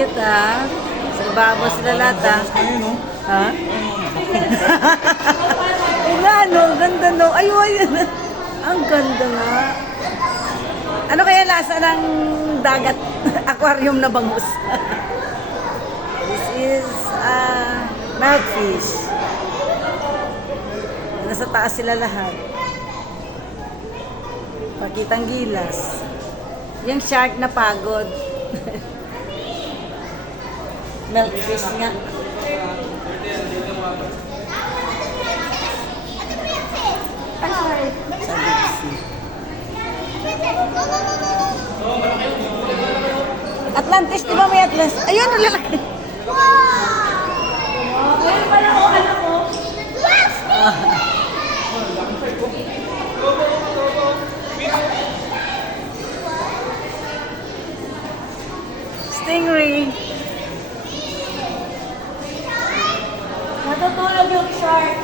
cute ha. Sa babo sila lahat ha. Ha? Nga no, ganda no. Ayun. Ang ganda nga. Ano kaya lasa ng dagat? Aquarium na bangus. This is milkfish. Nasa taas sila lahat. Pakitang gilas. Yung shark na pagod. Milkfish nga. Sa deep sea. Atlantis, di ba may Atlantis? Ayun, ang lalaki. Ayun pala ko, alam mo. Stingray. Natutulog yung shark.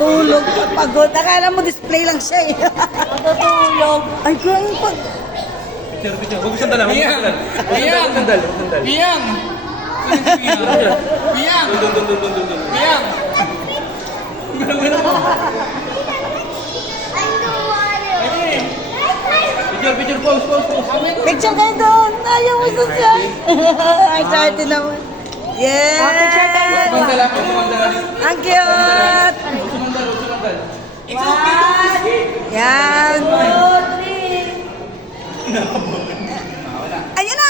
Tulog, pagod. Akala mo display lang siya eh. Natutulog. Ay, kung pag... Picture. Huwag sandal. Biyang! Sandal. Biyang! Biyang! Biyang! Picture, pause. Picture kayo doon. Ayaw mo sa siya. Excited naman. Yeah! Sumandala. Ang cute! Sumandal. Yan! Ayan na!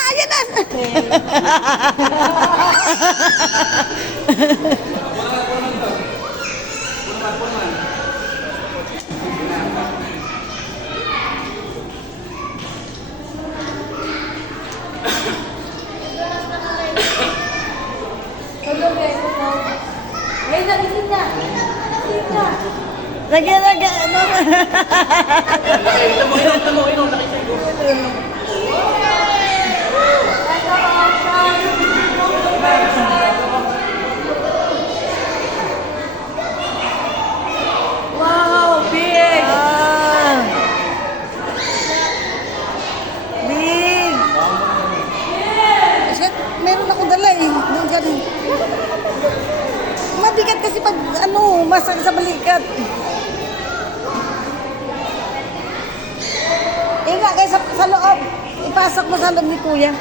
Lagyan. Wow, big! Big! Shit, meron akong dala eh. Nung ganun. Mabigat kasi pag masakit sa balikat. Nga, kaya sa loob. Ipasok mo sa loob ni Kuya.